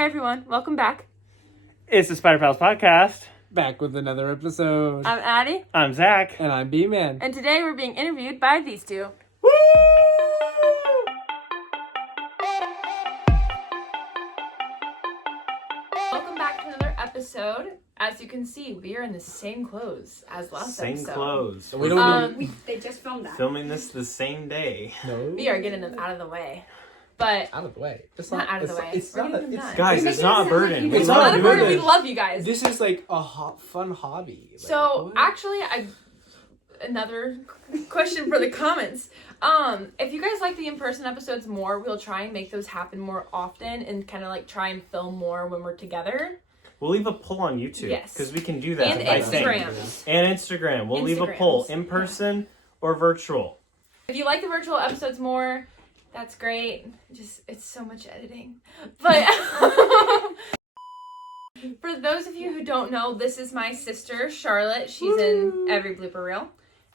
Hey everyone, welcome back. It's the Spider Pals podcast. Back with another episode. I'm Addy. I'm Zach. And I'm Bman. And today we're being interviewed by these two. Woo! Welcome back to another episode. As you can see, we are in the same clothes as last episode. Same clothes. So we don't They just filmed that. Filming this the same day. No. We are getting them out of the way. But Out of the way. It's not out of the way. It's We're not getting a, them it's, done. Guys, You're it's making not a it sound like burden. you it's not not a a burden. We burden. love you guys. This is like a fun hobby. Like, So what? actually, another question for the comments. If you guys like the in-person episodes more, we'll try and make those happen more often and kind of like try and film more when we're together. We'll leave a poll on YouTube. Yes. Because we can do that. And I think. Instagram. And Instagram. We'll leave a poll. Instagrams. In person or virtual. If you like the virtual episodes more, that's great. It's so much editing. But for those of you who don't know, this is my sister, Charlotte. She's in every blooper reel.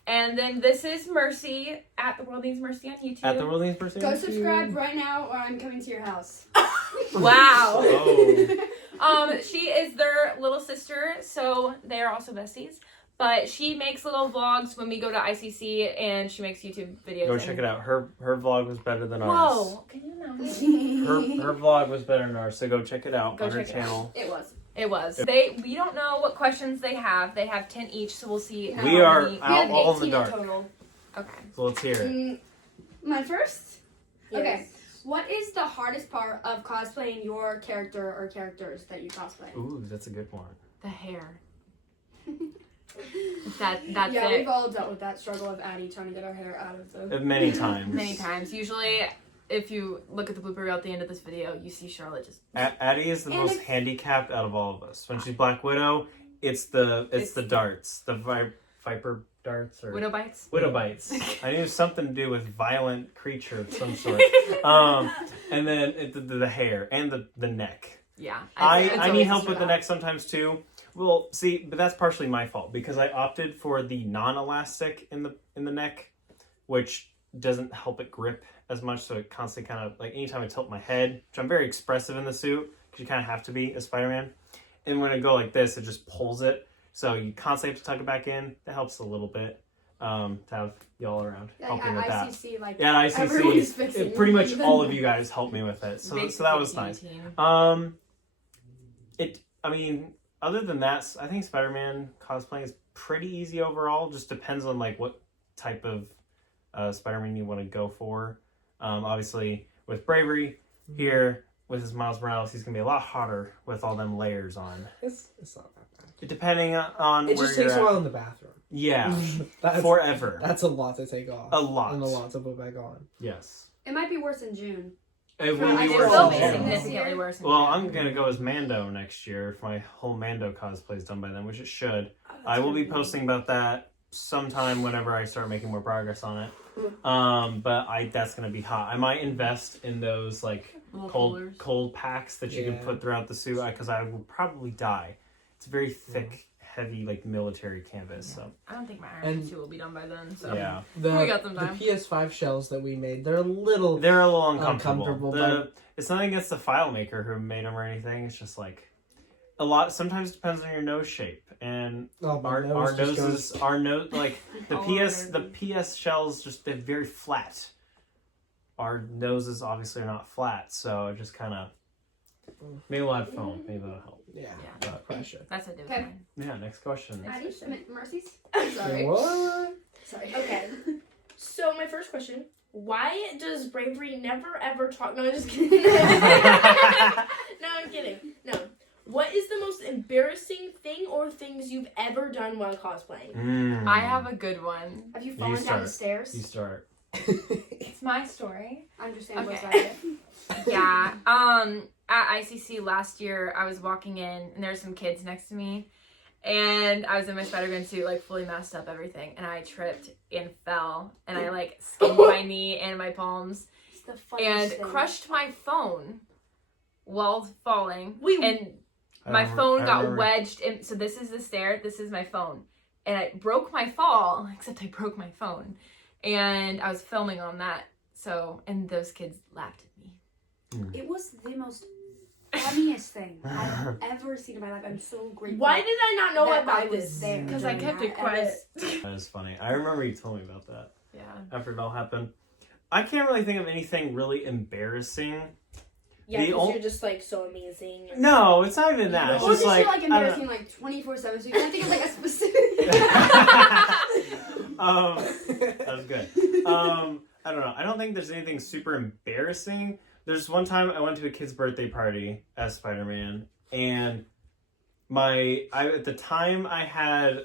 And then this is Mercy at The World Needs Mercy on YouTube. At the World Needs Mercy. Go subscribe right now or I'm coming to your house. Wow. Oh. She is their little sister, so they are also besties. But she makes little vlogs when we go to ICC, and she makes YouTube videos. Go check it out. Her vlog was better than ours. Whoa! Can you know? Her vlog was better than ours, so go check it out Go on her check it out. channel. It was. It was. We don't know what questions they have. They have 10 each, so we'll see. We how are many- We have all in the 18 dark. total. Okay. So let's hear it. My first? Yes. Okay. What is the hardest part of cosplaying your character or characters that you cosplay? Ooh, that's a good one. The hair. That's yeah, it. we've all dealt with that struggle of Addy trying to get our hair out of the... Many times. Many times. Usually, if you look at the blooper reel at the end of this video, you see Charlotte just... Addie is the And most it's- handicapped out of all of us. When she's Black Widow, it's the darts, the viper darts or Widow bites. widow bites. I knew something to do with violent creature of some sort. And then the hair and the neck. Yeah. I it's need always help for with the that. neck sometimes too. Well, see, but that's partially my fault because I opted for the non-elastic in the neck, which doesn't help it grip as much. So it constantly kind of like anytime I tilt my head, which I'm very expressive in the suit because you kind of have to be as Spider-Man. And when I go like this, it just pulls it. So you constantly have to tuck it back in. That helps a little bit to have y'all around helping with that. ICC, like, Yeah, at everyone's ICC, fixing pretty much it. all of you guys helped me with it. So that was nice. Other than that, I think Spider-Man cosplaying is pretty easy overall. Just depends on like what type of Spider-Man you want to go for. Obviously, with Bravery here with his Miles Morales, he's gonna be a lot hotter with all them layers on. It's not that bad. Depending on It where just you're takes a at. while in the bathroom. Yeah, That's, forever. That's a lot to take off. A lot. And a lot to put back on. Yes. It might be worse in June. It For will I be just worse will in be June. significantly worse. in Well, June. I'm gonna go as Mando next year if my whole Mando cosplay is done by then, which it should. I will be posting about that sometime whenever I start making more progress on it. But that's gonna be hot. I might invest in those like Little coolers. cold packs that you can Yeah. put throughout the suit because I will probably die. It's very thick, heavy, like military canvas. So I don't think my Iron And- 2 will be done by then. So yeah, The, We got them the time. PS5 shells that we made, they're a little... they're a little uncomfortable. Uncomfortable, It's nothing against the file maker who made them or anything. It's just like a lot. Sometimes it depends on your nose shape and Oh, my our nose just noses, goes- our nose, like the All PS, over the PS shells, just they're very flat. Our noses obviously are not flat, so it just kind of maybe we'll have foam. Maybe that'll help. Yeah. Yeah. Pressure. that's a different Okay. one. Yeah. Next question. Addy, Mercy's? Sorry. What? Sorry. Okay. So my first question: why does Bravery never ever talk? No, I'm just kidding. No, I'm kidding. No. What is the most embarrassing thing or things you've ever done while cosplaying? I have a good one. Have you fallen down the stairs? You start. It's my story. Understand what's Okay. right. Yeah. At ICC last year, I was walking in, and there were some kids next to me, and I was in my Spider-Man suit, like fully messed up everything, and I tripped and fell, and I like skinned my knee and my palms, It's the funniest and thing. crushed my phone while falling, Wait, and my phone got wedged in. So this is the stair. This is my phone, and I broke my fall. Except I broke my phone, and I was filming on that. So and those kids laughed at me. It was the most funniest thing I've ever seen in my life. I'm so grateful. Why did I not know that about I was this? there? Because I during kept that. it quiet. That is funny. I remember you told me about that Yeah. after it all happened. I can't really think of anything really embarrassing. Yeah, The because ol- you're just like so amazing. No, it's not even that. It's Or just just like, feel like I don't know. embarrassing like 24/7. So you can't think of like a specific. That was good. I don't know. I don't think there's anything super embarrassing. There's one time I went to a kid's birthday party as Spider-Man, and at the time I had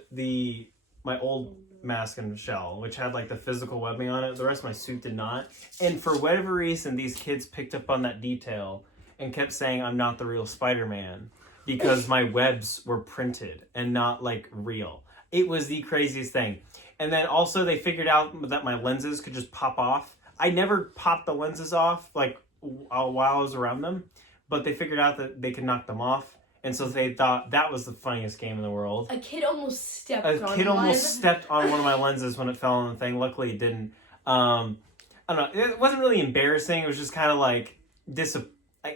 my old mask and shell, which had like the physical webbing on it. The rest of my suit did not. And for whatever reason, these kids picked up on that detail and kept saying I'm not the real Spider-Man because my webs were printed and not like real. It was the craziest thing. And then also they figured out that my lenses could just pop off. I never popped the lenses off like while I was around them, but they figured out that they could knock them off. And so they thought that was the funniest game in the world. A kid almost stepped A on kid one. almost stepped on one of my lenses when it fell on the thing. Luckily it didn't. I don't know. It wasn't really embarrassing. It was just kind of like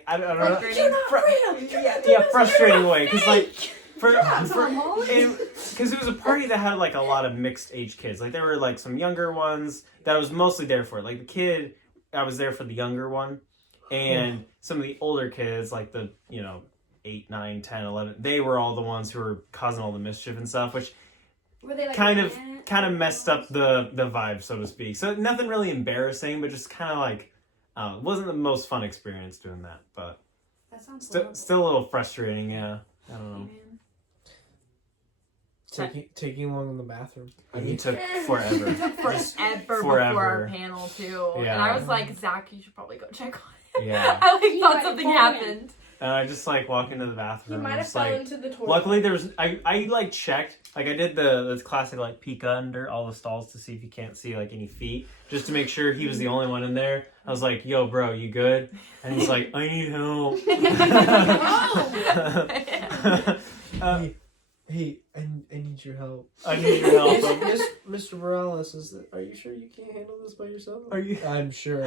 I don't know. You're not real. Yeah, frustrating way. Because like, Tom Holland. because it was a party that had like a lot of mixed age kids. Like there were like some younger ones that I was mostly there for. Like the kid, I was there for the younger one, and some of the older kids, like the 8, 9, 10, 11, they were all the ones who were causing all the mischief and stuff, which Were they like kind of messed up the vibe, so to speak. So nothing really embarrassing, but just kind of like it wasn't the most fun experience doing that, but That sounds still a little frustrating. Yeah, I don't know. Taking long in the bathroom. It took forever. Forever before our panel too. Yeah. And I was like, Zach, you should probably go check on it. Yeah. I like You thought might something fall in. happened. And I just like walk into the He bathroom. might and have just, fell like, into the toilet. luckily there was I like checked. Like I did the classic like peek under all the stalls to see if you can't see like any feet, just to make sure he was the only one in there. I was like, "Yo, bro, you good?" And he's like, "I need help." Hey, I need your help. I need your help. Mr. Morales, are you sure you can't handle this by yourself? Are you? I'm sure.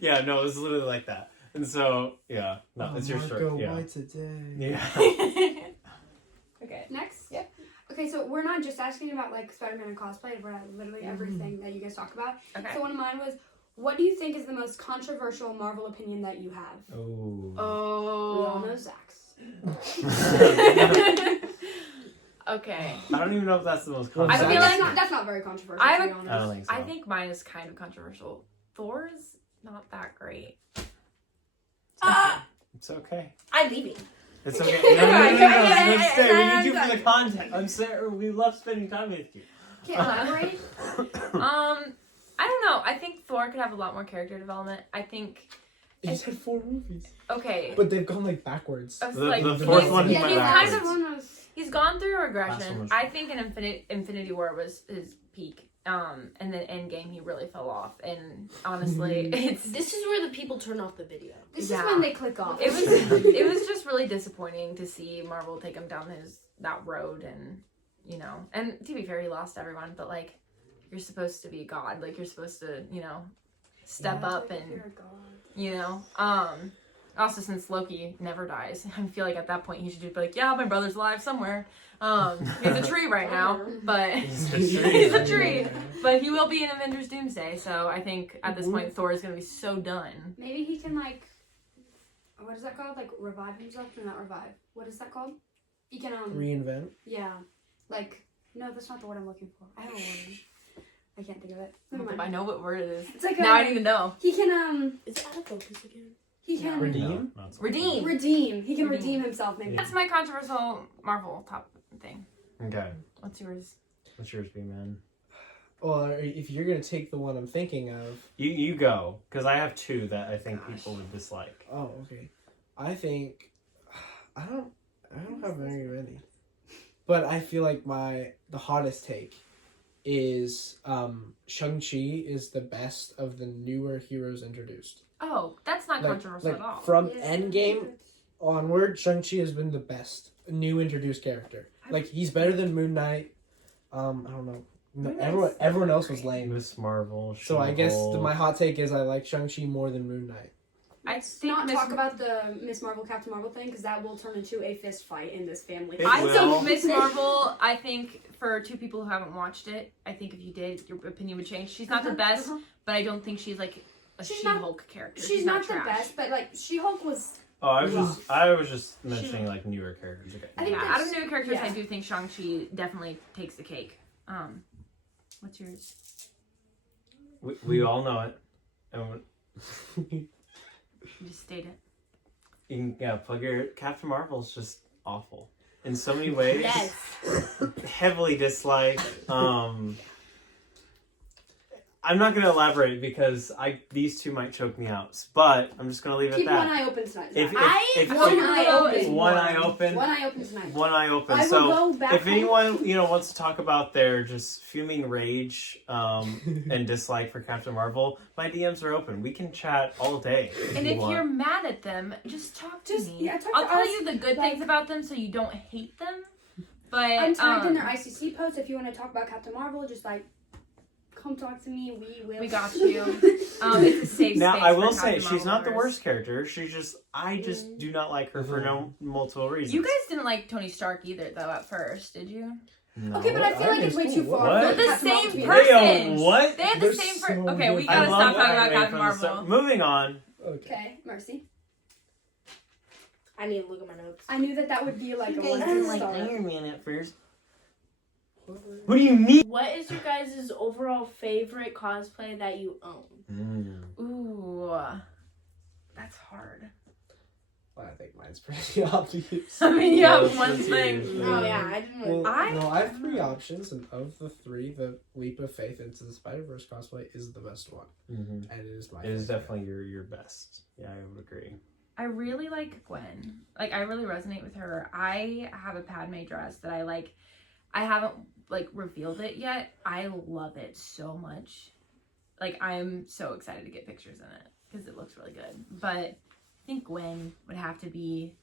Yeah, no, it was literally like that. And so, yeah, no, it's your story. Marco, Yeah. why today? Yeah. Okay. Next? Yeah. Okay, so we're not just asking about like Spider-Man and cosplay, we're at literally everything that you guys talk about. Okay. So one of mine was, what do you think is the most controversial Marvel opinion that you have? Oh. We all know Oh. Zach's. Okay. I don't even know if that's the most Well, I feel controversial. like that's not very controversial, I have to be a- honest. I don't think so. I think mine is kind of controversial. Thor's not that great. It's okay. I'm leaving. It's okay. No, stay. We I'm need you for sorry. the content. I'm sorry. We love spending time with you. Okay, elaborate. I don't know. I think Thor could have a lot more character development. I think. He's had 4 movies. Okay. But they've gone like backwards. I was The- like, the he's- fourth one, he he's went kind backwards. of he's gone through Last one regression. was- I think in Infinity War was his peak. And then Endgame he really fell off. And honestly, it's This is where the people turn off the video. This Yeah. is when they click off. it was just really disappointing to see Marvel take him down that road, and and to be fair, he lost everyone, but like you're supposed to be God, like you're supposed to step up and also since Loki never dies, I feel like at that point he should just be like, yeah, my brother's alive somewhere. He's a tree right now, but he's a tree, but he will be in Avengers Doomsday. So I think at this point Thor is gonna be so done. Maybe he can like, what is that called? Like revive himself? No, not revive. What is that called? He can Reinvent. yeah, like no, that's not the word I'm looking for. I have a word. I can't think of it. Never If I mind. know what word it is. It's like Now I need to know. he can Is it out of focus again? he can Redeem? No, it's- Redeem. redeem. He can Redeem. redeem himself. Maybe. That's my controversial Marvel top thing. Okay. What's yours? What's yours, Bman? Well, if you're gonna take the one I'm thinking of, You go, because I have 2 that I think people would dislike. oh, okay. I think I don't have very many, but I feel like the hottest take is Shang-Chi is the best of the newer heroes introduced. Oh, that's not controversial at all. From Yes. Endgame onward, Shang-Chi has been the best new introduced character. Like he's better than Moon Knight. I don't know. No, Moon Knight's everyone else was great. lame. Miss Marvel. So I guess She-Hulk. my hot take is I like Shang-Chi more than Moon Knight. Let's think not Miss- talk about the Miss Marvel, Captain Marvel thing, because that will turn into a fist fight in this family. It I will. think Miss Marvel, I think for 2 people who haven't watched it, I think if you did, your opinion would change. She's not the best, but I don't think she's like a She's not- She-Hulk character. She's not the trash. best, but like She-Hulk was. Oh, I was just mentioning like newer characters. Okay. I think Yeah, out of new characters, I yeah. do think Shang-Chi definitely takes the cake. What's yours? We all know it. And You just state it. you can, yeah, plug your Captain Marvel's just awful in so many ways. Yes. Heavily disliked. I'm not gonna elaborate because these 2 might choke me out, but I'm just gonna leave it at Keep that. one eye open tonight. If One eye open. one eye open, One eye open tonight. one eye open. I will So go back if home. anyone wants to talk about their just fuming rage and dislike for Captain Marvel, my DMs are open. We can chat all day. And you if want. you're mad at them, just talk to me. Yeah, talk I'll to tell us, you the good like- things about them so you don't hate them. But I'm tagged in their ICC post. If you want to talk about Captain Marvel, just like come talk to me. we got you. It's a safe Now space I will for say Captain she's not the Marvel worst character. She's just I just do not like her for no multiple reasons. You guys didn't like Tony Stark either, though, at first, did you? No. Okay, but I feel like it's way too far. What? for They're the Captain Marvel same to be- person. what? They have the They're same. so Okay, we good. gotta I love stop talking about anime Captain from the Marvel. start. Moving on. Okay. Okay, Mercy. I need to look at my notes. I knew that would be like You a guys one didn't like star. Iron Man at first. What do you mean? What is your guys' overall favorite cosplay that you own? Ooh, that's hard. Well, I think mine's pretty obvious. I mean, you Yeah, have one that's thing. yours. Oh yeah, I didn't really. Well, I- no, I have 3 options, and of the 3, the Leap of Faith into the Spider-Verse cosplay is the best one, Mm-hmm. and it is my. It is favorite. definitely your best. Yeah, I would agree. I really like Gwen. Like, I really resonate with her. I have a Padme dress that I like. I haven't like revealed it yet. I love it so much. Like, I'm so excited to get pictures in it because it looks really good. But I think Gwen would have to be.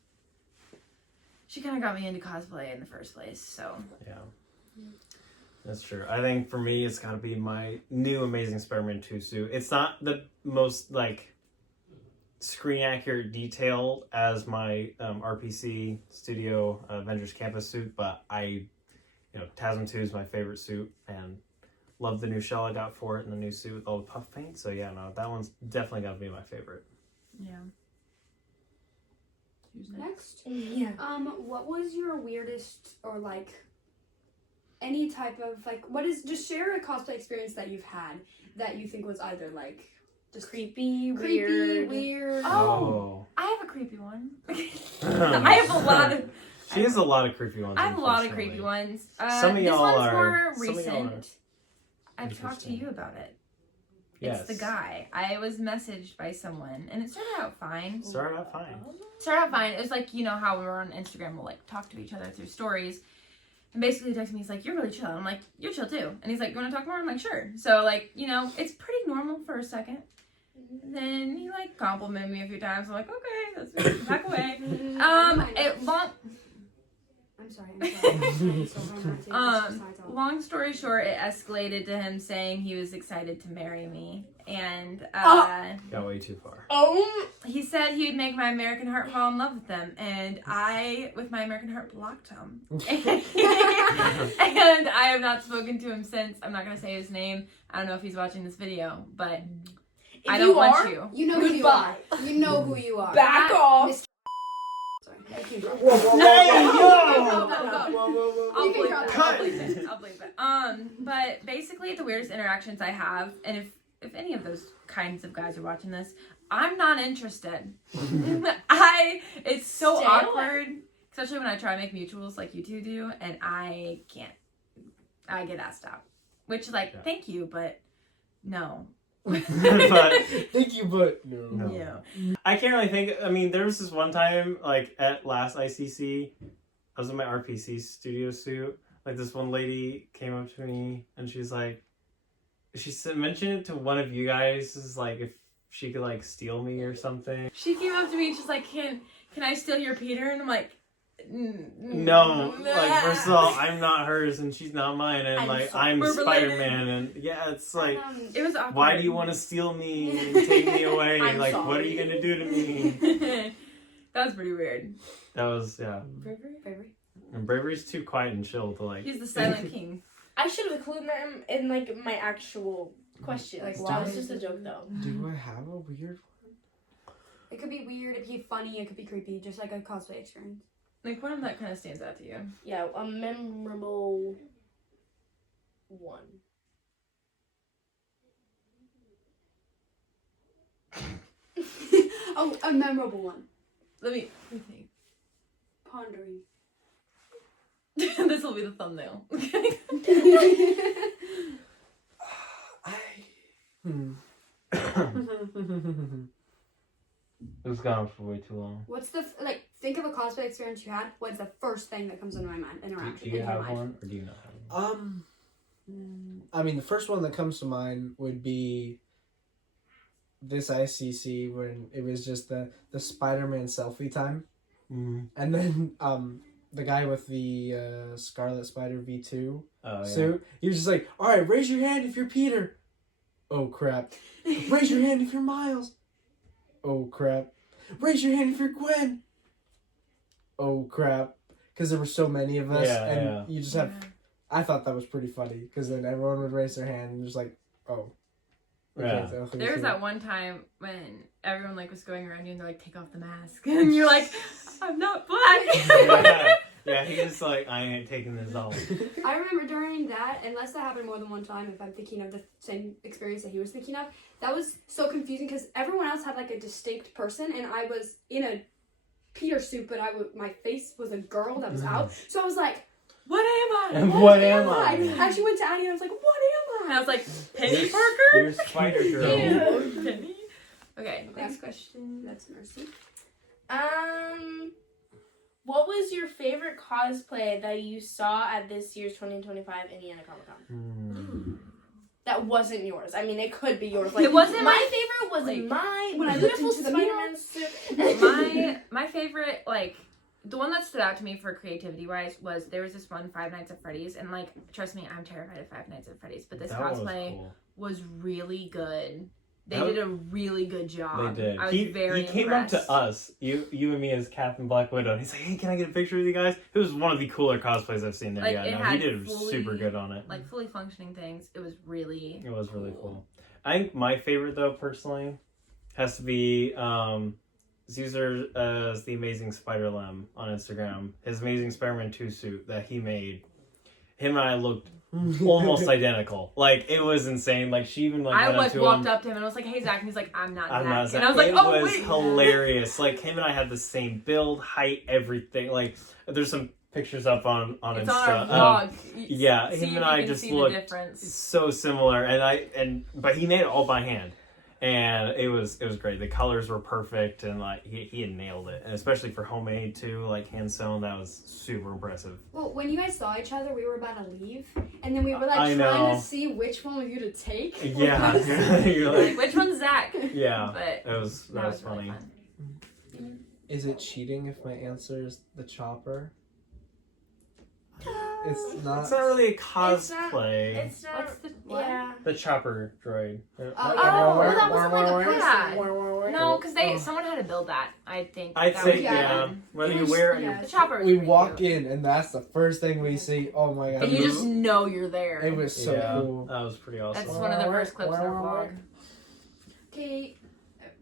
She kind of got me into cosplay in the first place, so. Yeah. That's true. I think for me, it's got to be my new Amazing Spider-Man 2 suit. It's not the most, like, screen-accurate detail as my RPC Studio Avengers Campus suit, but TASM 2 is my favorite suit, and love the new shell I got for it and the new suit with all the puff paint. So, yeah, no, that one's definitely got to be my favorite. Yeah. Who's Next. Yeah. What was your weirdest or like any type of like just share a cosplay experience that you've had that you think was either like just Creepy, weird. Oh, I have a creepy one. I have a lot of. She has a lot of creepy ones. I have a lot of unfortunately. creepy ones. Some of this y'all one's are- more some of y'all recent. are I've talked to interesting. you about it. Yes. It's the guy. I was messaged by someone, and it started out fine. Started out fine. It was like, you know how we were on Instagram, we'll like talk to each other through stories. And basically he texted me, he's like, you're really chill. I'm like, you're chill too. And he's like, you want to talk more? I'm like, sure. So like, it's pretty normal for a second. And then he like complimented me a few times. I'm like, okay, let's back away. I'm sorry. I'm so romantic. Long story short, it escalated to him saying he was excited to marry me. And Got way too far. he said he would make my American heart fall in love with them. And I, with my American heart, blocked him. And I have not spoken to him since. I'm not going to say his name. I don't know if he's watching this video, but If I don't you want are, you. You know who you are. You know who you are. Back off. Mr. Sorry. I can't drop it. Hey, Go, yo! go, go. Whoa. I'll You can bleep drop it. it. I'll bleep it. I'll bleep it. But basically the weirdest interactions I have, and if any of those kinds of guys are watching this, I'm not interested. It's so Stay awkward, especially when I try to make mutuals like you two do, and I can't. I get asked out, which Yeah. thank you, but no. But Thank you, but no. No. Yeah. I can't really think. I mean, there was this one time, like at last ICC, I was in my RPC studio suit. Like this one lady came up to me and she's like, mentioned it to one of you guys, is like if she could like steal me or something. She came up to me and she's like, "Can I steal your Peter?" And I'm like, No, like first of all, I'm not hers and she's not mine, and I'm We're Spider-Man, and yeah, it's like, It was awkward. why do you want to steal me and take me away? I'm Like, what are sorry. you gonna do to me? That was pretty weird. That was Bravery? And Bravery's too quiet and chill to like. He's the silent king. I should have included them in like my actual questions. Like, That why was is just a it- joke though. Do I have a weird It could be weird, it could be funny, it could be creepy, just like a cosplay experience. Like, one of that kind of stands out to you. Yeah, a memorable one. Oh, a memorable one. Let me think. Pondering. This will be the thumbnail. It was gone for way too long. What's the like? Think of a cosplay experience you had. What's the first thing that comes into my mind? Interaction. Do you in your have mind. one or do you not have one? I mean, the first one that comes to mind would be this ICC when it was just the Spider-Man selfie time, and then the guy with the Scarlet Spider V2 suit. He was just like, "All right, raise your hand if you're Peter." Oh crap! Raise your hand if you're Miles. Oh crap! Raise your hand if you're Gwen. Oh crap! Because there were so many of us, and you just have. I thought that was pretty funny because then everyone would raise their hand and just like, oh. Yeah. There was that one time when everyone like was going around you and they're like, take off the mask, and you're like, I'm not black. Yeah, he was like, I ain't taking this off. I remember during that, unless that happened more than one time, if I'm thinking of the same experience that he was thinking of, that was so confusing because everyone else had like a distinct person, and I was in a Peter suit, but my face was a girl that was out, so I was like, What am I? And what am I? I actually went to Addy and I was like, what am And I? I was like, Penny You're Parker? Spider Girl. Yeah. Penny? Okay, Okay. next question. That's Mercy. What was your favorite cosplay that you saw at this year's 2025 Indiana Comic Con? That wasn't yours. I mean, it could be yours. Like, It wasn't my favorite was like, my when I looked beautiful into the Spider-Man suit. my favorite, like, the one that stood out to me for creativity wise was there was this one Five Nights at Freddy's, and like, trust me, I'm terrified of Five Nights at Freddy's, but this That one was cosplay cool. was really good. They That did a really good job. They did. I was very he came impressed. up to us, you and me as Captain Black Widow, and he's like, hey, can I get a picture with you guys? It was one of the cooler cosplays I've seen there. Like, Yeah, it no, he had did fully- super good on it. Like, fully functioning things. It was really It was really cool. I think my favorite, though, personally, has to be Caesar as the Amazing Spider-Lamb on Instagram. His Amazing Spider-Man 2 suit that he made. Him and I looked almost identical. Like, it was insane. Like, she even like I went up like to walked him. up to him and I was like, "Hey Zach," and he's like, "I'm not I'm Zach." not Zach. And I was like, it "Oh was wait." hilarious. Like, him and I had the same build, height, everything. Like, there's some pictures up on It's Insta. on our vlog. Yeah, See him if and you I can just see looked the difference. so similar, but he made it all by hand, and it was great. The colors were perfect, and like he had nailed it, and especially for homemade too, like hand sewn. That was super impressive. Well, when you guys saw each other, we were about to leave, and then we were like I trying know. to see which one of you to take. Yeah, you're Like, like, which one's Zach? yeah, But that was really funny. fun. Is it cheating if my answer is the chopper? It's not. It's not really a It's cosplay. It's not. What's the what? Yeah. The chopper droid. Oh, well, that wasn't like a person. No, because someone had to build that. I think. I'd that say was yeah. done. Whether you wear it, Yeah. The chopper. Was We pretty walk cute. in, and that's the first thing we see. Oh my god! and you just know you're there. It was so yeah, cool. that was pretty awesome. That's one of the first clips in our vlog. Okay,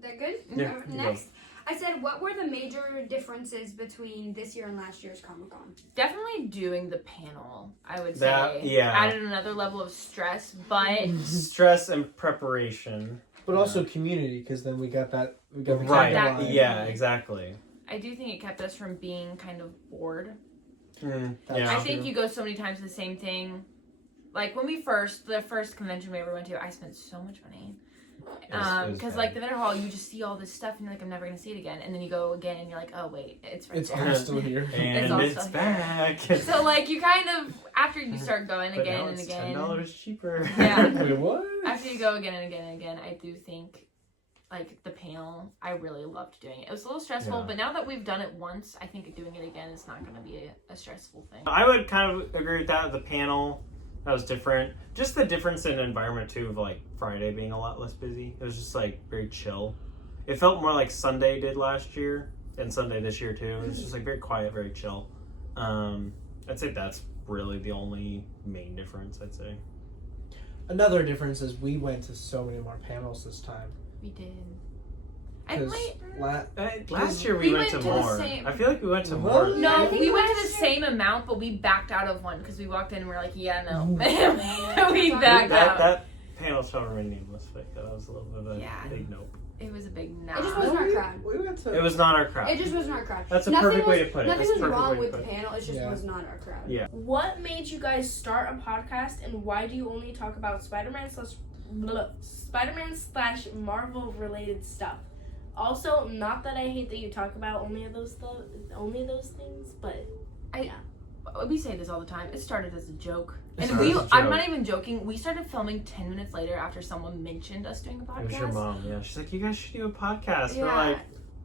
that good? Yeah, Next, I said, what were the major differences between this year and last year's Comic Con? Definitely doing the panel, I would That- say. yeah. Added another level of stress, but Stress and preparation. But also community, because then we got the Right. Exactly. line. Yeah, exactly. I do think it kept us from being kind of bored. Yeah. I think you go so many times to the same thing. Like when the first convention we ever went to, I spent so much money. It was Because bad. like the vendor hall, you just see all this stuff and you're like, I'm never gonna see it again. And then you go again and you're like, oh wait, it's right It's there. all still here. And also it's here. back. So like you kind of after you start going But again now and it's again. $10 cheaper. Yeah. Wait, what? After you go again and again and again, I do think like the panel, I really loved doing it. It was a little stressful, Yeah. but now that we've done it once, I think doing it again is not going to be a stressful thing. I would kind of agree with that. The panel, that was different. Just the difference in environment too of like Friday being a lot less busy. It was just like very chill. It felt more like Sunday did last year and Sunday this year too. It was just like very quiet, very chill. I'd say that's really the only main difference, I'd say. Another difference is we went to so many more panels this time. We did. I 'Cause might. Last year we went to the more. same- I feel like we went to What? more. No, I think we went to last the year- same amount, but we backed out of one because we walked in and we were like, yeah, no. Mm. we backed out. That panel shall remain nameless. But that was a little bit of a Yeah. big nope. It was a big no. It just wasn't our crowd. We went to. It was not our crowd. It just wasn't our crowd. That's a Nothing perfect was, way to put it. Nothing That's a was perfect wrong way to with the put it. panel. It just Yeah. was not our crowd. Yeah. What made you guys start a podcast, and why do you only talk about Spider-Man slash Marvel related stuff? Also, not that I hate that you talk about only those things, but We say this all the time. It started as a joke. It And started as a I'm joke. not even joking. We started filming 10 minutes later after someone mentioned us doing a podcast. It was your mom, yeah. She's like, you guys should do a podcast. Yeah. We're like,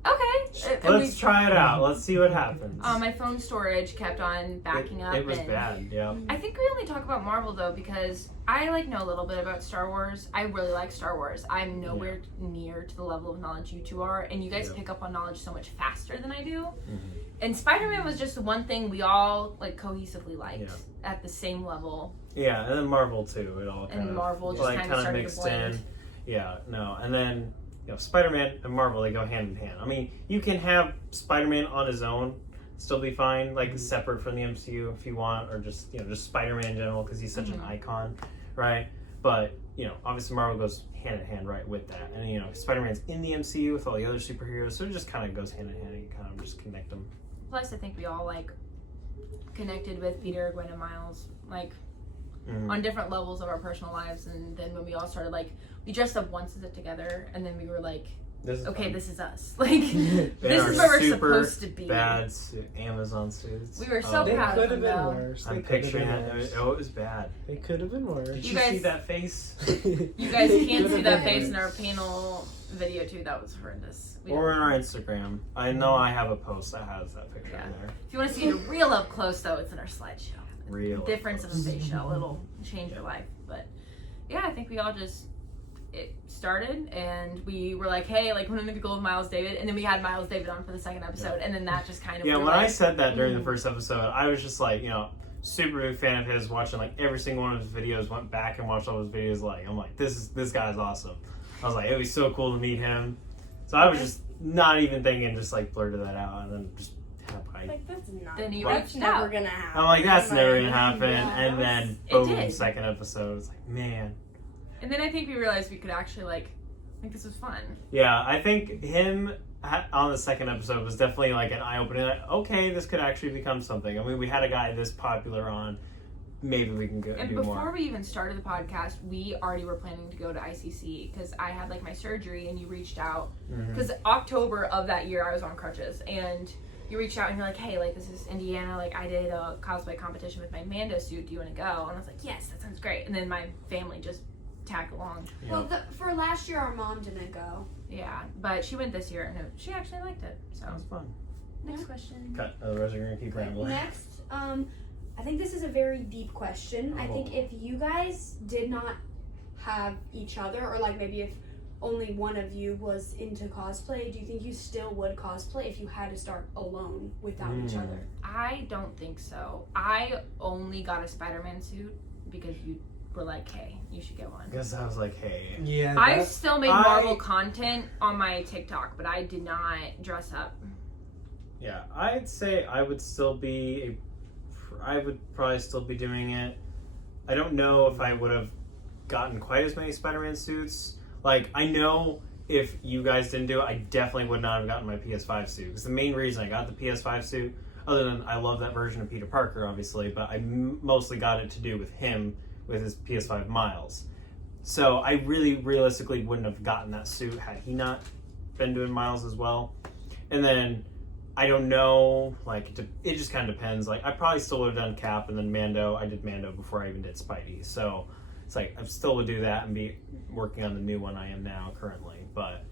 Okay. And let's try it out. Let's see what happens. my phone storage kept on backing up. It was and bad, yeah. I think we only talk about Marvel though because I know a little bit about Star Wars. I really like Star Wars. I'm nowhere near to the level of knowledge you two are, and you guys Yeah. pick up on knowledge so much faster than I do. Mm-hmm. And Spider-Man was just the one thing we all cohesively liked Yeah. at the same level. Yeah, and then Marvel too. It all kind And of Marvel just kind of started mixed to blend. in. Yeah, no, and then Spider-Man and Marvel, they go hand in hand. I mean, you can have Spider-Man on his own, still be fine, like separate from the MCU if you want, or just just Spider-Man in general because he's such an icon, right? But obviously Marvel goes hand in hand right with that, and Spider-Man's in the MCU with all the other superheroes, so it just kind of goes hand in hand, and you kind of just connect them. Plus, I think we all connected with Peter, Gwen, and Miles on different levels of our personal lives. And then when we all started, we dressed up once as it together, and then we were like, This is okay, fun. this is us. They This are is where we're super supposed to be. Bad Amazon suits. We were so They proud could of have them, been though. worse. I'm They could have picturing been it. worse. Oh, it was bad. They could have been worse. Did You you guys- see that face? You guys can't Could've see that been face worse. in our panel video, too. That was horrendous. We Or don't- on our Instagram. I know I have a post that has that picture Yeah. in there. If you want to see it real up close, though, it's in our slideshow. Real. Difference of a face show. It'll change your life. But yeah, I think we all it started and we were like, hey, when are we go with Miles David? And then we had Miles David on for the second episode, and then that just kind of Yeah, we were when I like, said that during the first episode, I was just super big fan of his, watching every single one of his videos, went back and watched all his videos, I'm like, this guy's awesome. I was like, it'd be so cool to meet him. So I was just not even thinking, just blurted that out, and then just that's not. Then he that's reached never out. gonna happen. I'm like, that's never gonna happen. Yeah, And then it boom, did. second episode, it's like, man. And then I think we realized we could actually think this was fun. Yeah, I think him on the second episode was definitely an eye-opener. Okay, this could actually become something. I mean, we had a guy this popular on. Maybe we can And do before more. we even started the podcast, we already were planning to go to ICC because I had my surgery, and you reached out because October of that year I was on crutches, and you reached out and you're like, hey, this is Indiana, I did a cosplay competition with my Mando suit, do you want to go? And I was like, yes, that sounds great. And then my family just tagged along. Well, for last year, our mom didn't go. Yeah, but she went this year, and she actually liked it. So That was fun. next question. Cut. Otherwise, we're gonna keep rambling. Next, I think this is a very deep question. I think if you guys did not have each other, or maybe if only one of you was into cosplay, do you think you still would cosplay if you had to start alone without each other? I don't think so. I only got a Spider-Man suit because you were like, hey, you should get one. I guess I was like, hey. Yeah. I that- still made Marvel content on my TikTok, but I did not dress up. Yeah, I'd say I would still be. I would probably still be doing it. I don't know if I would have gotten quite as many Spider-Man suits. I know if you guys didn't do it, I definitely would not have gotten my PS5 suit. Because the main reason I got the PS5 suit, other than I love that version of Peter Parker, obviously, but I mostly got it to do with him, with his PS5 Miles. So I really, realistically wouldn't have gotten that suit had he not been doing Miles as well. And then, I don't know, it just kind of depends. I probably still would have done Cap and then Mando. I did Mando before I even did Spidey. So it's I still would do that and be working on the new one I am now currently. But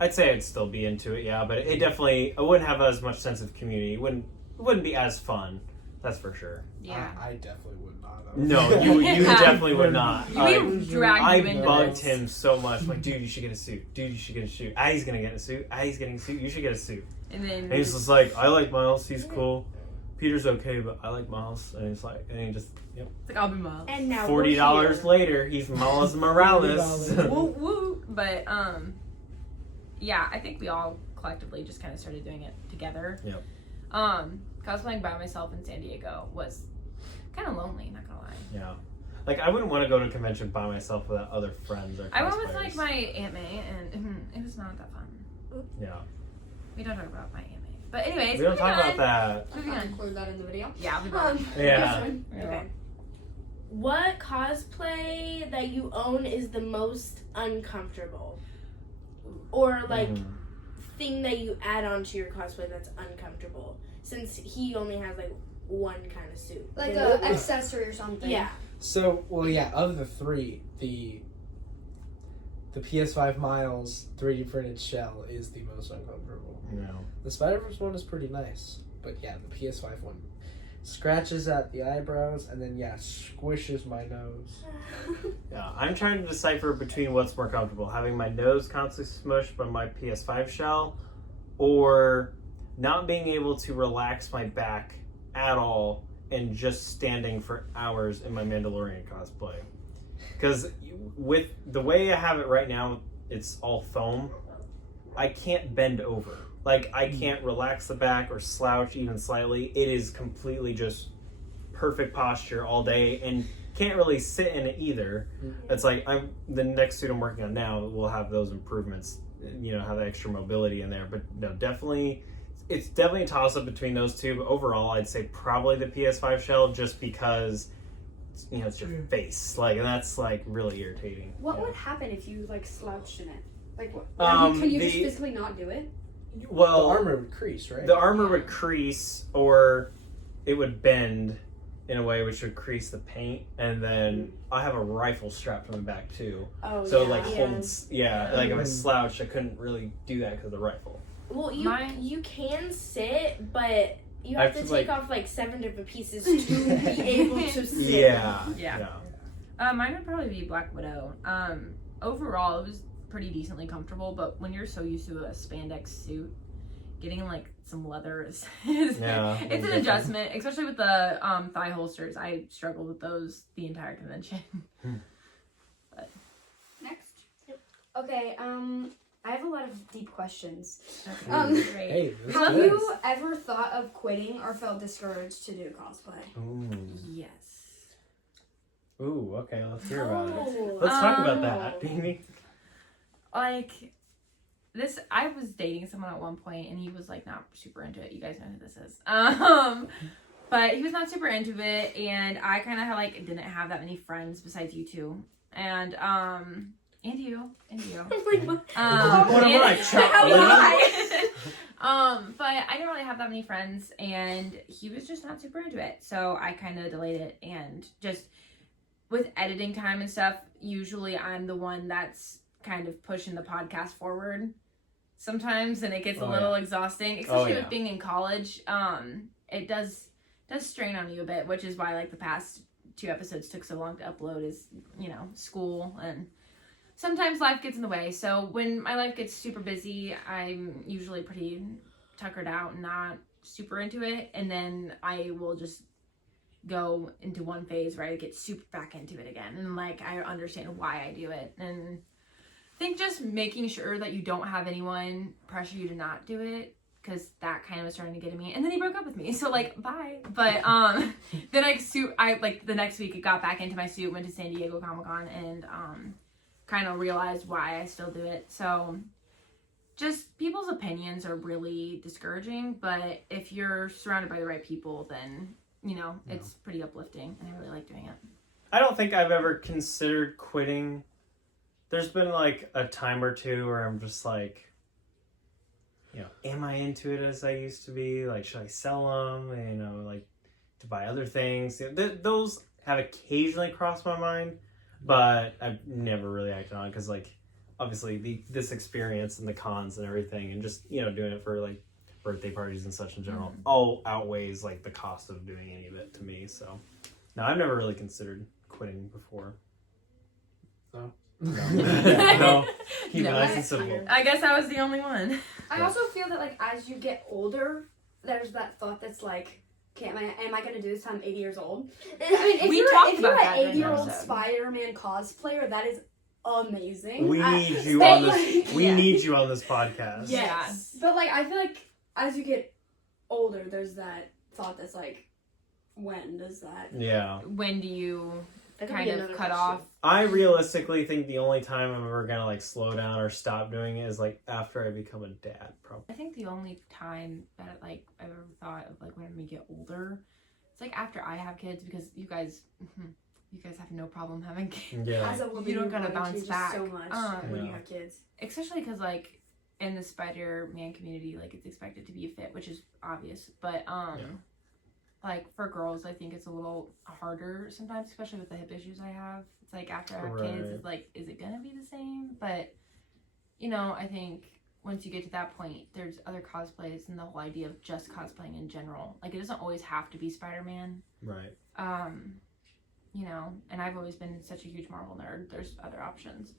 I'd say I'd still be into it, yeah, but it definitely, I wouldn't have as much sense of community. It wouldn't be as fun, that's for sure. Yeah. I definitely would not have. No, you definitely would not. We dragged I you into bugged this. him so much. I'm like, dude, you should get a suit. Dude, you should get a suit. Addy's gonna get a suit. Addy's getting a suit. You should get a suit. And then And he's just like, I like Miles. He's cool. Peter's okay, but I like Miles. And he's like, and he just, yep. it's like, I'll be Miles. And now $40 later, he's Miles Morales. $40. Woo woo. But yeah, I think we all collectively just kind of started doing it together. Yep. Cosplaying by myself in San Diego was kind of lonely, not gonna lie. Yeah. Like, I wouldn't want to go to a convention by myself without other friends or I went with cosplayers. like my Aunt May, and it was not that fun. Yeah. We don't talk about my Aunt May. But anyways, We don't moving talk on. about that. I'll include that in the video. Yeah, we will. Yeah. Okay. What cosplay that you own is the most uncomfortable? Or like thing that you add on to your cosplay that's uncomfortable? Since he only has like one kind of suit. Like You a know? accessory or something. Yeah. So, well, yeah, of the three, the PS5 Miles 3D printed shell is the most uncomfortable. No. The Spider-Verse one is pretty nice, but yeah, the PS5 one scratches at the eyebrows and then squishes my nose. Yeah, I'm trying to decipher between what's more comfortable, having my nose constantly smushed by my PS5 shell, or not being able to relax my back at all and just standing for hours in my Mandalorian cosplay. Because with the way I have it right now, it's all foam. I can't bend over. Like, I can't relax the back or slouch even slightly. It is completely just perfect posture all day, and can't really sit in it either. It's like, the next suit I'm working on now will have those improvements, have the extra mobility in there. But no, definitely, it's definitely a toss-up between those two. But overall, I'd say probably the PS5 shell, just because, it's your face. Like, and that's, like, really irritating. What Yeah. would happen if you like slouched in it? Like, what? the- Can you just physically not do it? Well, The armor would crease, right? the armor would crease, or it would bend in a way which would crease the paint, and then I have a rifle strapped on the back too. Oh, So yeah. like holds, like if I slouched, I couldn't really do that because of the rifle. Well, Mine- you can sit, but you I have to have take to, off like 7 different pieces to be able to sit. Yeah. Mine would probably be Black Widow. Overall, it was pretty decently comfortable, but when you're so used to a spandex suit, getting like some leather is Yeah, it's an definitely. adjustment, especially with the thigh holsters. I struggled with those the entire convention. Next. Okay. I have a lot of deep questions. Great. Hey, this Have is you ever thought of quitting or felt discouraged to do cosplay? Ooh. Yes. Ooh, okay, let's hear about it. Oh. Let's talk about that, baby. Like this, I was dating someone at one point, and he was like not super into it. You guys know who this is. But he was not super into it, and I kind of like didn't have that many friends besides you two, and you. What am I, But I didn't really have that many friends, and he was just not super into it. So I kind of delayed it, and just with editing time and stuff, usually I'm the one that's kind of pushing the podcast forward sometimes, and it gets a little exhausting, especially with being in college. It does strain on you a bit, which is why like the past 2 episodes took so long to upload, is school, and sometimes life gets in the way. So when my life gets super busy, I'm usually pretty tuckered out and not super into it, and then I will just go into one phase where I get super back into it again, and like I understand why I do it. And I think just making sure that you don't have anyone pressure you to not do it, because that kind of was starting to get at me. And then he broke up with me, so like bye. But then I like the next week I got back into my suit, went to San Diego Comic-Con, and kind of realized why I still do it. So just people's opinions are really discouraging, but if you're surrounded by the right people, then it's pretty uplifting, and I really like doing it. I don't think I've ever considered quitting. There's been like a time or two where I'm just like, am I into it as I used to be? Like, should I sell them? Like to buy other things. Those have occasionally crossed my mind, but I've never really acted on it because like obviously this experience and the cons and everything, and just doing it for like birthday parties and such in general, all outweighs like the cost of doing any of it to me. So, no, I've never really considered quitting before. No. No. Keep it No. nice and simple. I guess I was the only one. I also feel that like as you get older, there's that thought that's like, okay, am I gonna do this till I'm 80 years old? I mean, if We you're, talked if you're about an that during the 80-year-old episode. Spider-Man cosplayer, that is amazing. We I- need you but, on this. like- We Yeah. need you on this podcast. Yes. But like I feel like as you get older, there's that thought that's like, when does that? Yeah. When do you That could kind be of another cut question. off? I realistically think the only time I'm ever gonna like slow down or stop doing it is like after I become a dad, probably. I think the only time that like I've ever thought of like when we get older, it's like after I have kids, because you guys have no problem having kids. Yeah. As a woman, You don't your gotta body bounce changes back. so much when you Yeah. have kids. Especially because like in the Spider-Man community, like it's expected to be a fit, which is obvious. But like for girls, I think it's a little harder sometimes, especially with the hip issues I have. It's like after I have kids, it's like, is it gonna be the same? But I think once you get to that point, there's other cosplays and the whole idea of just cosplaying in general. Like it doesn't always have to be Spider-Man. Right. And I've always been such a huge Marvel nerd. There's other options.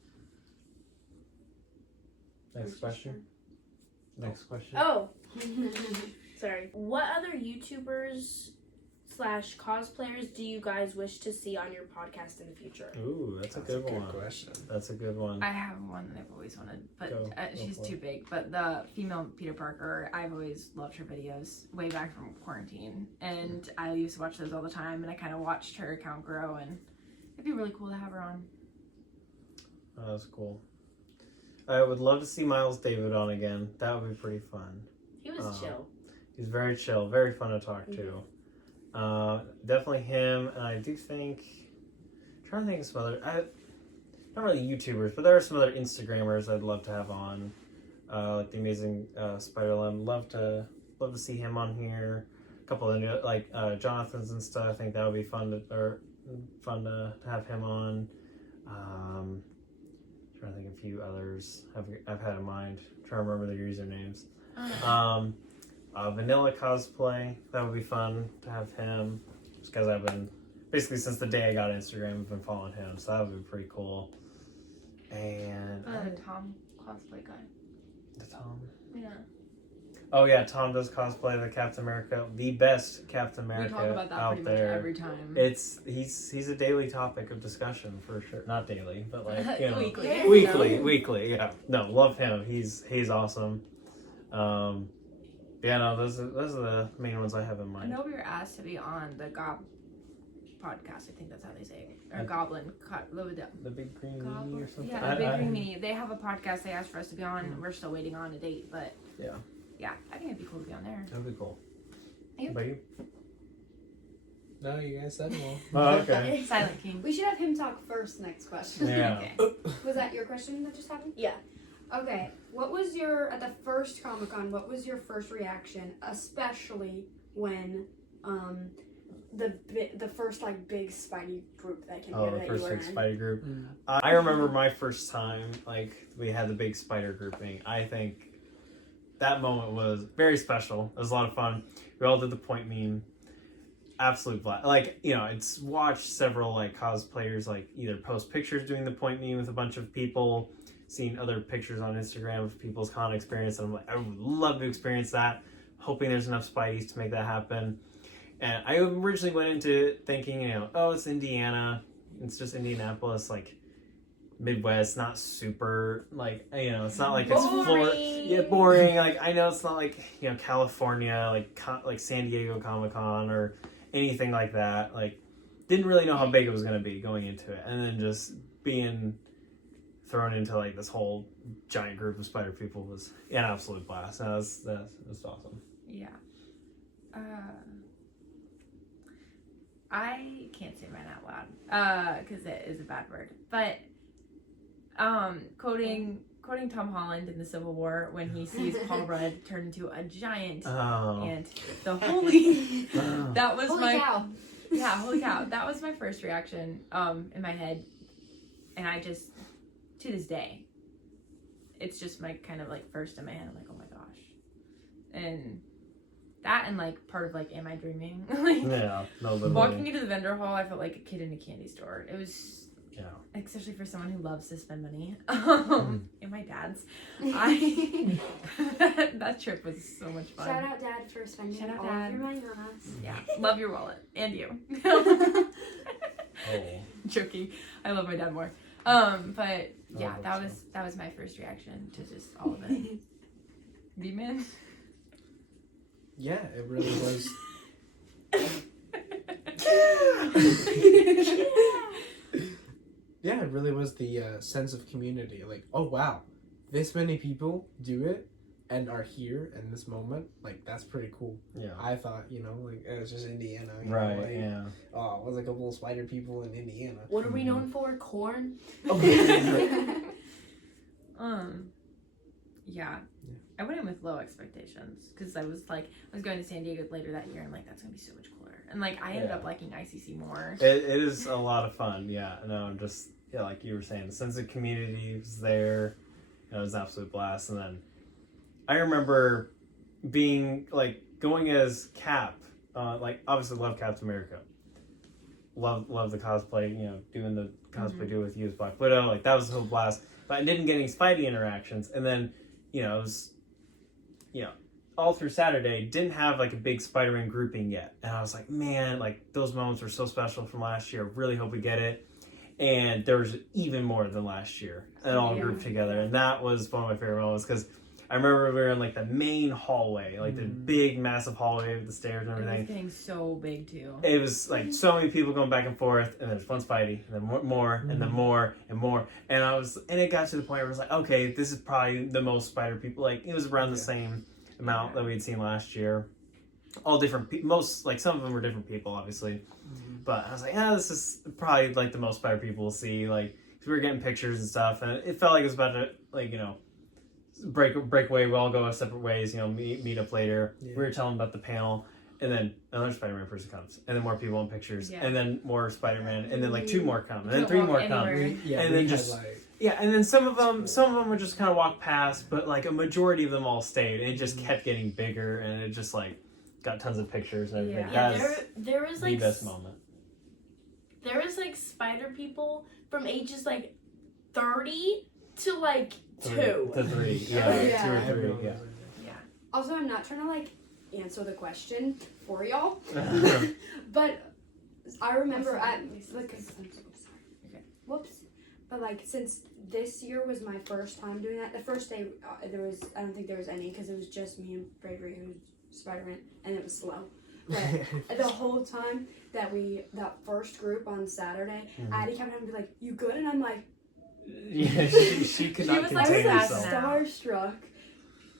Next question. Next question. Oh, sorry. What other YouTubers / cosplayers do you guys wish to see on your podcast in the future? Ooh, that's a good one. question. That's a good one. I have one that I've always wanted, but Go she's for too it. big. But the female Peter Parker, I've always loved her videos way back from quarantine, and I used to watch those all the time. And I kind of watched her account grow, and it'd be really cool to have her on. Oh, that's cool. I would love to see Miles David on again. That would be pretty fun. He was chill. He's very chill, very fun to talk to. Definitely him, and I do think. I'm trying to think of some other. Not really YouTubers, but there are some other Instagrammers I'd love to have on, like the amazing Spider-Lam. Love to see him on here. A couple of like Jonathan's and stuff. I think that would be fun to have him on. Trying to think of a few others I've had in mind. Trying to remember their usernames. Vanilla Cosplay, that would be fun to have him. Just because I've been, basically since the day I got Instagram, I've been following him, so that would be pretty cool. And Tom cosplay guy. the Tom. Yeah. Oh yeah, Tom does cosplay the Captain America, the best Captain We America talk about that out pretty there. much every time. He's a daily topic of discussion for sure. Not daily, but like Weekly. weekly. Yeah, no, love him. He's awesome. Yeah, no, those are the main ones I have in I mind. know we were asked to be on the podcast. I think that's how they say it. Or I- Goblin. The Big Green Meanie or something. Yeah, the Big Green Meanie. They have a podcast they asked for us to be on. We're still waiting on a date, but yeah, I think it'd be cool to be on there. That'd be cool. You? But you? No, you guys said well. Oh, okay. Silent King. We should have him talk first next question. Yeah. Okay. Was that your question that just happened? Yeah. Okay. What was at the first Comic-Con, what was your first reaction, especially when the first like big Spidey group that came Oh, together the that first you were big in? spider group. I remember my first time, like, we had the big spider grouping. I think that moment was very special. It was a lot of fun. We all did the point meme. Absolute blast. Like, it's watched several, like, cosplayers, like, either post pictures doing the point meme with a bunch of people, seen other pictures on Instagram of people's con experience, and I'm like, I would love to experience that. Hoping there's enough Spideys to make that happen. And I originally went into thinking, it's Indiana. It's just Indianapolis, like, Midwest, not super, like, it's not like it's Florida. Yeah, boring. Like, I know it's not like, California, like San Diego Comic-Con or anything like that. Like, didn't really know how big it was going to be going into it. And then just being thrown into, like, this whole giant group of spider people was an absolute blast. And that's awesome. Yeah. I can't say mine out loud because it is a bad word. But quoting Tom Holland in the Civil War when he sees Paul Rudd turn into a giant Oh. ant. The holy Oh. that was Holy my cow. yeah, holy cow. That was my first reaction in my head. And I just, to this day, it's just my kind of like first in my head. I'm like, oh my gosh, and that and like part of like, am I dreaming? Like Yeah, no, literally. walking into the vendor hall, I felt like a kid in a candy store. It was. Yeah. Especially for someone who loves to spend money. And my dad's. That trip was so much fun. Shout out Dad for spending Shout out, all Dad. of your money on us. Yeah. Love your wallet. And you. Oh. Joking. I love my dad more. But yeah, Oh, that was my first reaction to just all of it. Bman. Yeah, it really was. Yeah, it really was the sense of community. Like, oh wow, this many people do it and are here in this moment. Like, that's pretty cool. Yeah. I thought, like, it was just Indiana. you know, Right. like, Yeah. Oh, it was a couple of spider people in Indiana. What are we known for? Corn. Yeah. I went in with low expectations because I was going to San Diego later that year and like that's gonna be so much cooler and like I ended Yeah. up liking ICC more. It is a lot of fun. Yeah. No, just like you were saying, the sense of community was there. It was an absolute blast. And then I remember being like going as Cap. Like obviously love Captain America. Love the cosplay. Doing the cosplay deal with you as Black Widow. Like that was a whole blast. But I didn't get any Spidey interactions. And then it was all through Saturday, didn't have like a big Spider-Man grouping yet. And I was like, man, like those moments were so special from last year. Really hope we get it. And there was even more than last year. And all grouped together. And that was one of my favorite moments because I remember we were in like the main hallway, like the big massive hallway with the stairs and It everything. was getting so big too. It was like so many people going back and forth, and there's one Spidey, and then more, and then more, and more. And it got to the point where it was like, okay, this is probably the most Spider people. Like, it was around the same amount that we had seen last year. All different people, some of them were different people, obviously. But I was like, this is probably like the most Spider people we'll see. Like, 'cause we were getting pictures and stuff, and it felt like it was about to, like, break away. We all go our separate ways. Meet up later. Yeah. We were telling about the panel, and then another Spider-Man person comes, and then more people in pictures, Yeah. and then more Spider-Man, and then like 2 more come, and then 3 more come. And then we just had, like, and then some of them would just kind of walk past, but like a majority of them all stayed, and it just kept getting bigger, and it just like got tons of pictures and everything. Yeah. That's there was the like best moment. there was like spider people from ages like 30 to like 2. To 3, Yeah. 2 or 3, everyone yeah. was in Also, I'm not trying to like answer the question for y'all, but I remember whoops. But like since this year was my first time doing that, the first day I don't think there was any because it was just me and Bravery who was Spider-Man and it was slow. But the whole time that first group on Saturday, Addy kept having to be like, "You good?" And I'm like, Yeah, she could not was, like, contain sad herself. now. starstruck.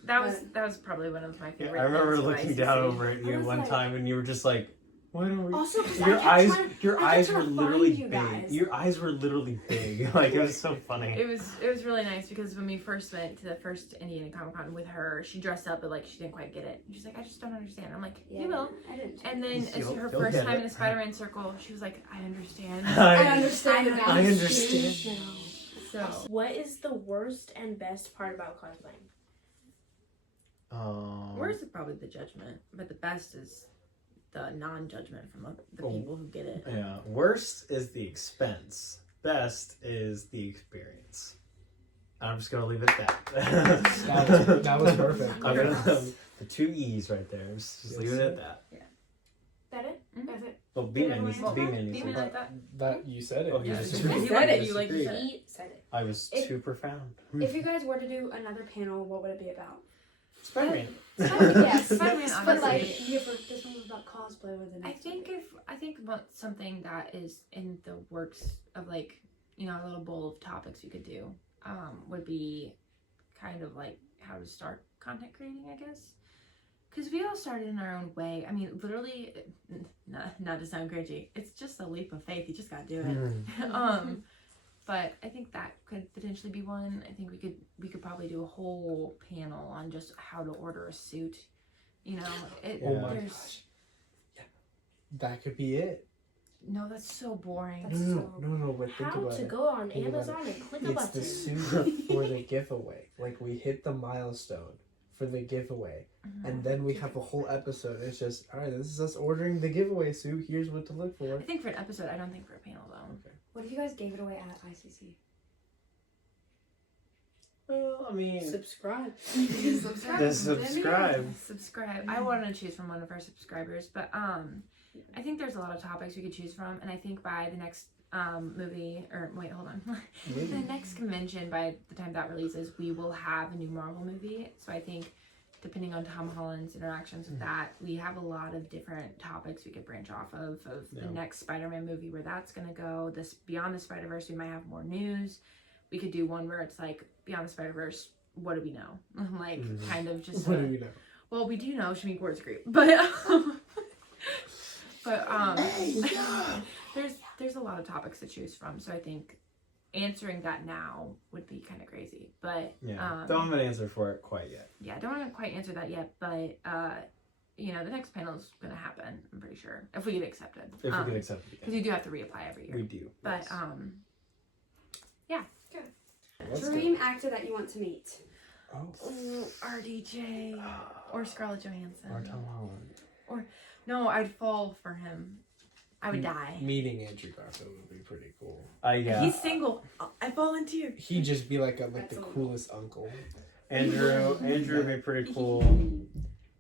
That was probably one of my Yeah, favorite. I remember things to looking ICC. down over at I you was one like- time, and you were just like, "Why don't we?" Also, 'cause Your I kept eyes, trying- your I eyes kept were trying to literally find you big. guys. Your eyes were literally big. Like it was so funny. It was really nice because when we first went to the first Indiana Comic Con with her, she dressed up but like she didn't quite get it. She's like, I just don't understand. I'm like, you will. I didn't. And then as You'll her get first time it. in the Spider-Man circle, she was like, I understand. I understand. I now. I understand. So What is the worst and best part about cosplaying? worst is probably the judgment, but the best is the non-judgment from the people who get it. Yeah. Worst is the expense. Best is the experience. I'm just gonna leave it at that. That was perfect. I'm gonna the 2 E's right there. Just leave it at that. That it? Mhm. That's it. Well, B-Man needs Well, B-Man needs Even to. like that. That you said it. Oh, he Yeah, just you agreed. said it. You like Agreed. said it. He said it. I was If- too profound. If you guys were to do another panel, what would it be about? Spider-Man. Yes, Spider-Man, but like, honestly. yeah, but this one was about cosplay with the I next think about something that is in the works of like, a little bowl of topics we could do, would be kind of like how to start content creating, I guess. Because we all started in our own way. I mean, literally, not to sound cringy, it's just a leap of faith. You just gotta do it. But I think that could potentially be one. I think we could probably do a whole panel on just how to order a suit. Oh my there's gosh. Yeah. That could be it. No, that's so boring. No, but think How about to it. go on Think about Amazon and click a It's button. the suit for the giveaway. Like, we hit the milestone for the giveaway. And then we have a whole episode. It's just, all right, this is us ordering the giveaway suit. Here's what to look for. I think for an episode, I don't think for a panel though. What if you guys gave it away at ICC? Well, I mean, Subscribe. subscribe. Subscribe. I wanted to choose from one of our subscribers, but I think there's a lot of topics we could choose from, and I think by the next movie, or wait, hold on, the next convention, by the time that releases, we will have a new Marvel movie. So I think, depending on Tom Holland's interactions with that, we have a lot of different topics we could branch off of the next Spider-Man movie, where that's gonna go. This Beyond the Spider-Verse, we might have more news. We could do one where it's like, Beyond the Spider-Verse, what do we know? Like, kind of just... What do we know? Well, we do know Shamik Ward's group, but there's a lot of topics to choose from, so I think answering that now would be kind of crazy. But don't have an answer for it quite yet. Yeah, don't want to quite answer that yet, but the next panel is gonna happen, I'm pretty sure, if we get accepted. If we get accepted, because you do have to reapply every year. We do, but yes. Dream actor that you want to meet. Oh, RDJ or Scarlett Johansson Or Tom Holland. No, I'd fall for him. I would die. Meeting Andrew Garfield would be pretty cool. He's single. I volunteer. He'd just be like the coolest uncle. Andrew would be pretty cool.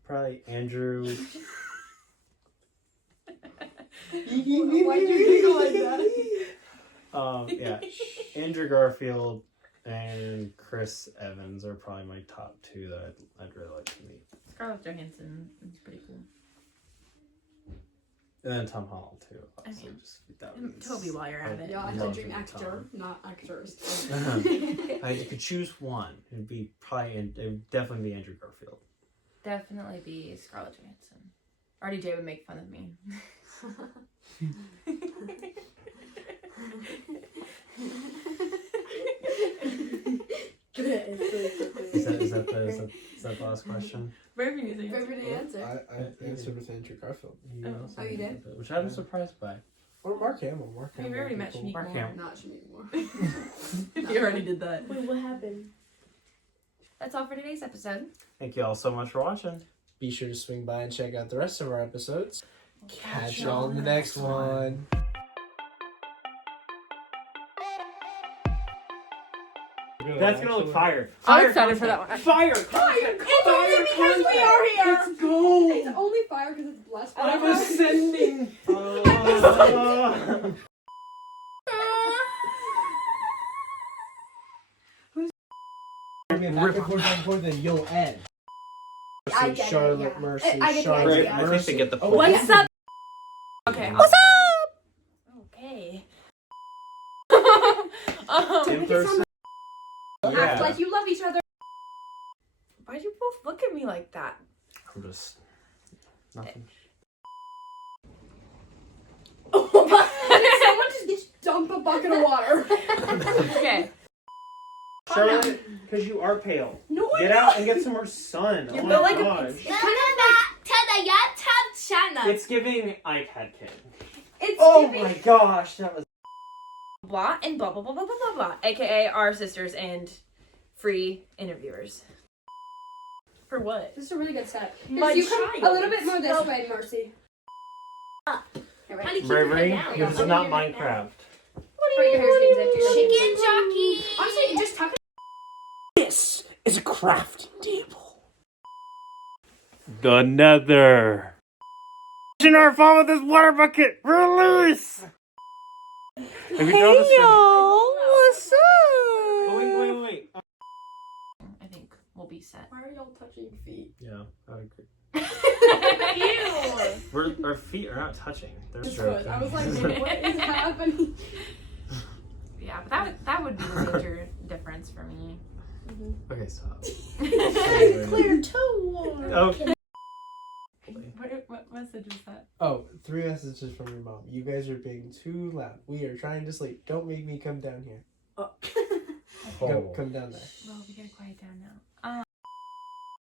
Probably Andrew. Why'd you giggle like that? Yeah, Andrew Garfield and Chris Evans are probably my top two that I'd really like to meet. Scarlett Johansson is pretty cool. And then Tom Holland too. Okay. That would be Toby, while you're at it. Yeah, I said Love dream Tom. actor, not actors. If you could choose one, it would definitely be Andrew Garfield. Definitely be Scarlett Johansson. RDJ would make fun of me. Is that the last question? Very easy. Favorite answer. I answered with Andrew Garfield. Oh, you did? Which I'm surprised by. Or Mark Hamill. I mean, we already met Shanique Mark Moore. Hamill. Not Shanique Moore. You already did that. Wait, what happened? That's all for today's episode. Thank you all so much for watching. Be sure to swing by and check out the rest of our episodes. Catch y'all in the next one. That's gonna look fire. I'm excited for that one. Fire! It's only because we are here. Let's go! It's only fire because it's blessed. I was sending. Back and forth, then you'll end. I get it, Charlotte yeah. Mercy. I get the Charlotte idea. I think they get the Oh, point. What's up? Okay. What's up? Okay. In person? Act like you love each other. Why'd you both look at me like that? I'm just nothing. Someone just dump a bucket of water. Okay. Charlotte, because you are pale. No, Get out and get some more sun. You're Oh built my like a- gosh. It's kind of like It's giving iPad kid. it's Oh giving- my gosh, that was. Blah and blah blah blah blah blah blah. AKA our sisters and free interviewers. For what? This is a really good set. My You come child. a little bit more this way, Mercy. How do you keep your Bravery, head down? this is not Minecraft. Bring your hair skeins into your Chicken jockey. Honestly, just tuck it. This is a crafting table. The Nether. In our fall with this water bucket. Release. Hey y'all, what's up? Oh, wait. I think we'll be set. Why are y'all touching feet? Yeah, I agree. Ew. Our feet are not touching. They're Just stroking. good. I was like, what is happening? Yeah, but that would be the major difference for me. Okay, stop. Clear too. Okay. What message was that? Oh, 3 messages from your mom. You guys are being too loud. We are trying to sleep. Don't make me come down here. Oh. Go, come down there. Well, we gotta quiet down now.